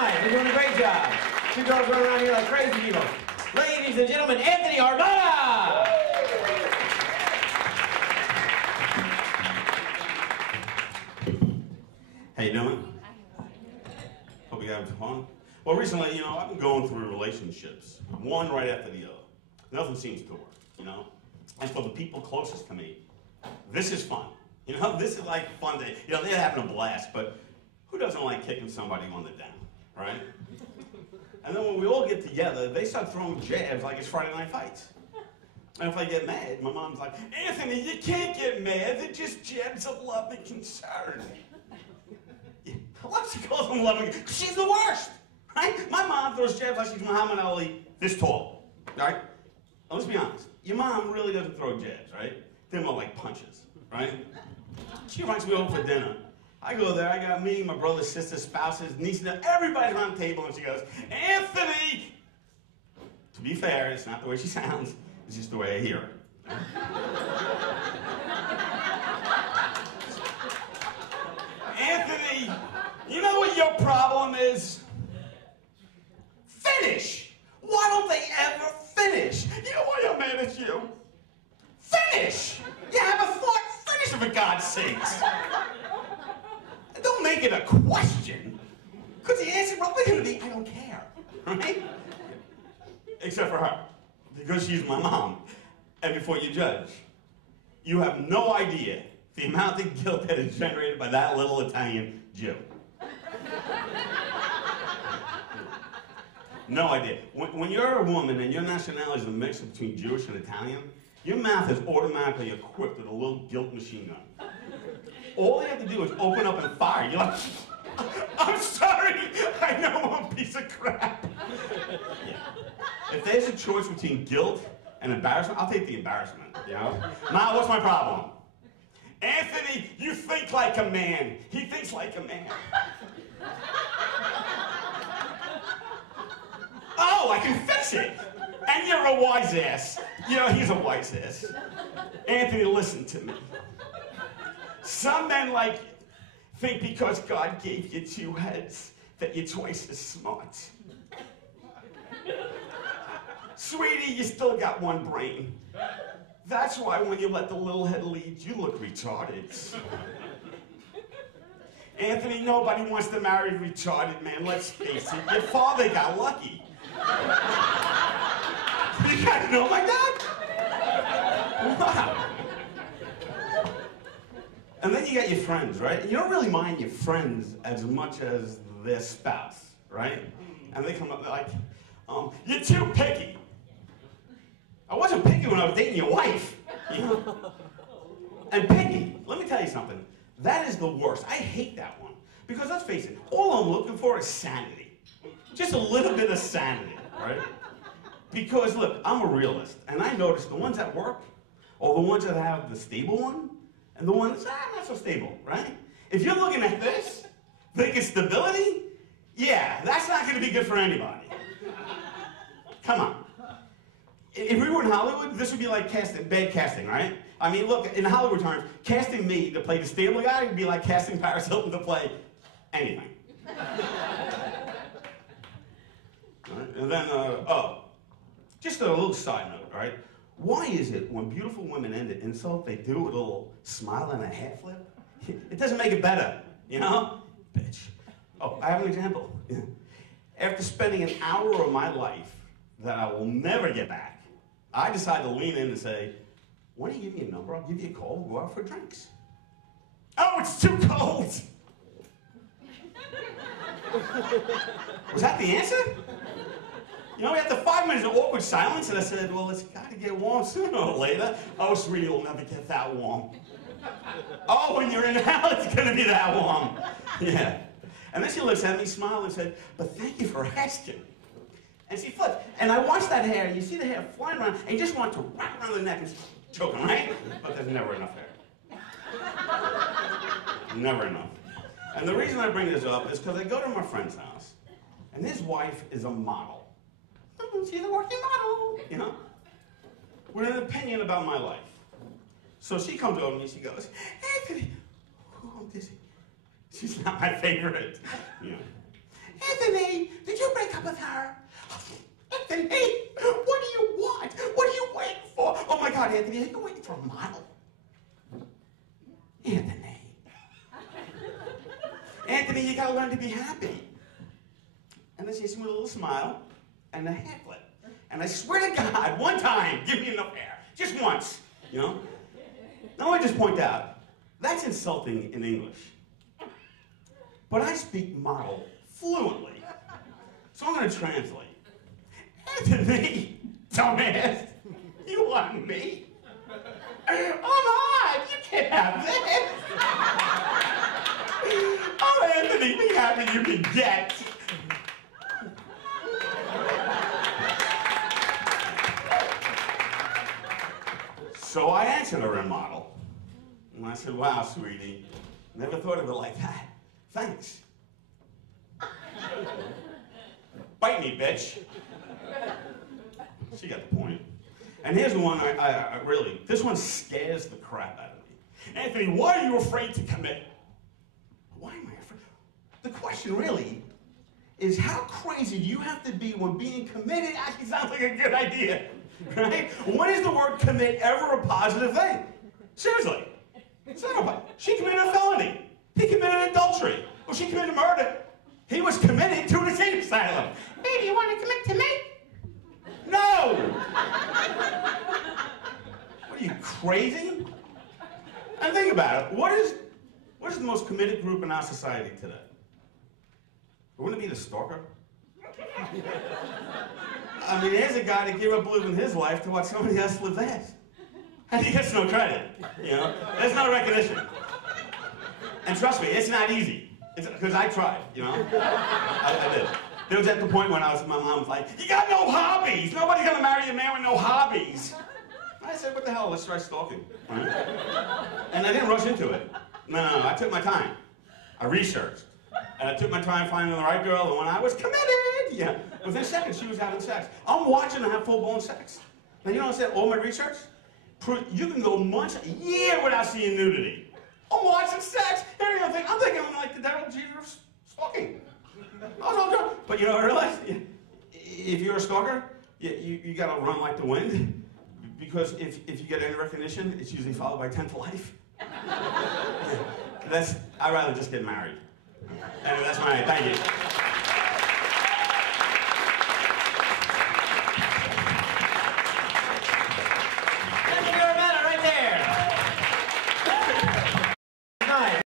night. They're doing a great job. Two girls run around here like crazy people. Ladies and gentlemen, Anthony Armetta! How you doing? Hope you having fun. Well, recently, you know, I've been going through relationships, one right after the other. Nothing seems to work, you know? And for the people closest to me, this is fun. You know, this is like fun. You know, they're having a blast, but who doesn't like kicking somebody on the down, right? And then when we all get together, they start throwing jabs like it's Friday Night Fights. And if I get mad, my mom's like, Anthony, you can't get mad. They're just jabs of love and concern. Yeah. Why she calls them love and concern? She's the worst, right? My mom throws jabs like she's Muhammad Ali, this tall, right? Now, let's be honest. Your mom really doesn't throw jabs, right? They're more like punches, right? She invites me over for dinner. I go there, I got me, my brother, sister, spouses, nieces, everybody's around the table, and she goes, Anthony! To be fair, it's not the way she sounds, it's just the way I hear her. Anthony, you know what your problem is? Finish! Why don't they ever finish? You know why I'm mad at you? Finish! You have a thought, finish it for God's sakes! Don't make it a question, because the answer probably going to be, I don't care, right? Except for her, because she's my mom. And before you judge, you have no idea the amount of guilt that is generated by that little Italian Jew. No idea. When you're a woman and your nationality is a mix between Jewish and Italian, your mouth is automatically equipped with a little guilt machine gun. All you have to do is open up and fire. You're like, I'm sorry, I know I'm a piece of crap. Yeah. If there's a choice between guilt and embarrassment, I'll take the embarrassment, you know? Now, what's my problem? Anthony, you think like a man. He thinks like a man. Oh, I can fix it. And you're a wise ass. You know, he's a wise ass. Anthony, listen to me. Some men like you think because God gave you two heads that you're twice as smart. Sweetie, you still got one brain. That's why when you let the little head lead, you look retarded. Anthony, nobody wants to marry a retarded man, let's face it. Your father got lucky. You guys know my dad? Wow. And then you got your friends, right? You don't really mind your friends as much as their spouse, right? And they come up, they're like, you're too picky. I wasn't picky when I was dating your wife, you know? And picky, let me tell you something. That is the worst. I hate that one. Because let's face it, all I'm looking for is sanity. Just a little bit of sanity, right? Because look, I'm a realist, and I notice the ones that work are the ones that have the stable one, and the ones not so stable, right? If you're looking at this, thinking stability, yeah, that's not going to be good for anybody. Come on. If we were in Hollywood, this would be like bad casting, right? I mean, look, in Hollywood terms, casting me to play the stable guy would be like casting Paris Hilton to play anything. Right? And then, just a little side note, right? Why is it when beautiful women end an insult, they do a little smile and a half flip? It doesn't make it better, you know? Bitch. Oh, I have an example. After spending an hour of my life that I will never get back, I decided to lean in and say, why don't you give me a number? I'll give you a call. We'll go out for drinks. Oh, it's too cold. Was that the answer? You know, after 5 minutes of awkward silence, and I said, well, it's got to get warm sooner or later. Oh, sweetie, it'll never get that warm. Oh, when you're in hell, it's going to be that warm. Yeah. And then she looks at me, smiled, and said, but thank you for asking. And she flipped. And I watched that hair. You see the hair flying around, and you just want to wrap around the neck and choke him, right? But there's never enough hair. Never enough. And the reason I bring this up is because I go to my friend's house, and his wife is a model. She's a working model, you know, with an opinion about my life. So she comes over to me, she goes, Anthony, oh, I'm dizzy. She's not my favorite. You know. Anthony, God, Anthony, are you waiting for a model? Anthony. Anthony, you gotta learn to be happy. And then she hits me with a little smile and a hair flip. And I swear to God, one time, give me enough hair. Just once, you know? Now I just point out, that's insulting in English. But I speak model fluently. So I'm gonna translate. Anthony, dumbass, you want me? Oh, hot, you can't have this. Oh, Anthony, be happy you can get. So I answered her in model. And I said, wow, sweetie, never thought of it like that. Thanks. Bite me, bitch. She got the point. And here's the one I really, this one scares the crap out of me. Anthony, why are you afraid to commit? Why am I afraid? The question really is, how crazy do you have to be when being committed actually sounds like a good idea? Right? When is the word commit ever a positive thing? Seriously. It's not a, she committed a felony. He committed adultery. Well, she committed murder. He was committed to an insane asylum. Baby, you want to commit to me? No! What are you, crazy? And think about it. What is the most committed group in our society today? Wouldn't it be the stalker? I mean, here's a guy that gave up living his life to watch somebody else live theirs. And he gets no credit, you know? There's no recognition. And trust me, it's not easy. Because I tried, you know? I did. There was at the point when my mom was like, you got no hobbies! Nobody's gonna marry a man with no hobbies! I said, what the hell, let's try stalking. Right? And I didn't rush into it. No, I took my time. I researched. And I took my time finding the right girl, and when I was committed, yeah, within seconds she was having sex. I'm watching her have full-blown sex. Now, you know what I said? All my research? You can go months, a year without seeing nudity. I'm watching sex. I'm thinking I'm like the devil Jesus stalking. But you know, I realized, if you're a stalker, you gotta run like the wind. Because if you get any recognition, it's usually followed by 10 to life. I'd rather just get married. Anyway, that's my, thank you.